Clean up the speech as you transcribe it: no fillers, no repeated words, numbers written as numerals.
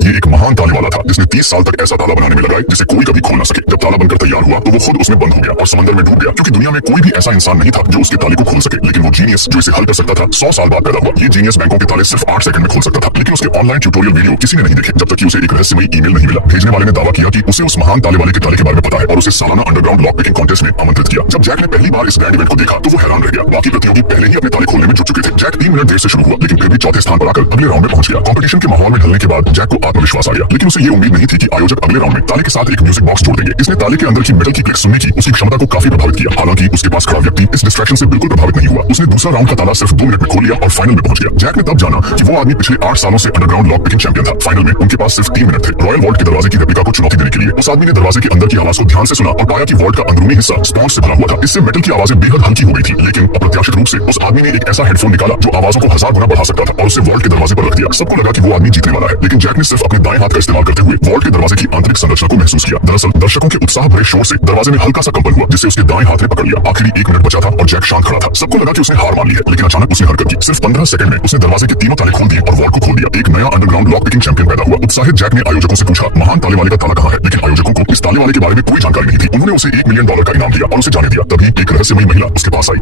ये एक महान ताले वाला था जिसने 30 साल तक ऐसा ताला बनाने में लगाए जिसे कोई कभी खोल ना सके। जब ताला बनकर तैयार हुआ तो वो खुद उसमें बंद हो गया और समंदर में डूब गया, क्योंकि दुनिया में कोई भी ऐसा इंसान नहीं था जो उसके ताले को खोल सके। लेकिन वो जीनियस जो इसे हल कर सकता था 100 साल बाद पैदा हुआ। ये जीनियस बैंकों के ताले सिर्फ 8 सेकंड में खोल सकता था, लेकिन उसके ऑनलाइन ट्यूटोरियल वीडियो किसी ने नहीं देखे जब तक कि उसे एक रहस्यमयी ईमेल नहीं मिला। भेजने वाले ने दावा किया कि उसे उस महान ताले वाले के ताले के बारे में पता है और उसे सालाना अंडरग्राउंड लॉक पिकिंग कॉन्टेस्ट में आमंत्रित किया। जब जैक ने पहली बार इस ग्रैंड इवेंट को देखा तो वो हैरान रह गया। बाकी प्रतियोगी पहले ही अपने ताले खोलने में जुट चुके थे। जैक 3 मिनट देर से शुरू हुआ, लेकिन फिर भी चौथे स्थान पर आकर अगले राउंड में पहुंच गया। कंपटीशन के माहौल में ढलने के बाद जैक को आत्मविश्वास आ गया, लेकिन उसे ये उम्मीद नहीं थी कि आयोजक अगले राउंड में ताले के साथ एक म्यूजिक बॉक्स जोड़ देंगे। इसने ताले के अंदर की मेटल की क्लिक सुनने की उसकी क्षमता को काफी प्रभावित किया। हालांकि उसके पास खड़ा व्यक्ति इस डिस्ट्रैक्शन से बिल्कुल प्रभावित नहीं हुआ। उसने दूसरा राउंड का ताला सिर्फ 2 मिनट में खोल लिया और फाइनल में पहुंच गया। जैक ने तब जाना कि वो आदमी पिछले 8 सालों से अंडरग्राउंड लॉक पिकिंग चैंपियन था। फाइनल में उनके पास सिर्फ 3 मिनट थे। रॉयल वॉल्ट के दरवाजे की रेप्लिका को चुनौती देने के लिए उस आदमी ने दरवाजे के अंदर की आवाज को ध्यान से सुना और पाया कि वॉल्ट का अंदरूनी हिस्सा स्पॉन्ज से भरा हुआ था। इससे मेटल की आवाजें बेहद हल्की हो गई थी, लेकिन अप्रत्याशित रूप से उस आदमी ने एक ऐसा हेडफोन निकाला जो आवाजों को 1000 गुना बढ़ा सकता था और उसे वॉल्ट के दरवाजे पर रख दिया। सबको लगा कि वो आदमी जीतने वाला है, लेकिन जैक ने सिर्फ अपने दाएं हाथ का इस्तेमाल करते हुए वॉल्ट के दरवाजे की आंतरिक संरचना को महसूस किया। दरअसल दर्शकों के उत्साह भरे शोर से दरवाजे में हल्का सा कंपन हुआ, जिसे उसके दाएं हाथ ने पकड़ लिया। आखिरी 1 मिनट बचा था और जैक शांत खड़ा था। सबको लगा कि उसने हार मान ली है, लेकिन अचानक उसने हरकत की। सिर्फ 15 सेकंड में उसने दरवाजे के तीनों ताले खोल दिए और वॉल्ट को खोल दिया। एक नया अंडरग्राउंड लॉक पिकिंग चैंपियन पैदा हुआ। उत्साहित जैक ने आयोजकों से पूछा, महान ताले वाले का ताला कहाँ है? लेकिन आयोजकों को इस ताले वाले के बारे में कोई जानकारी नहीं थी। उन्होंने उसे $1 मिलियन का इनाम दिया और उसे जाने दिया। तभी एक रहस्यमयी महिला उसके पास आई।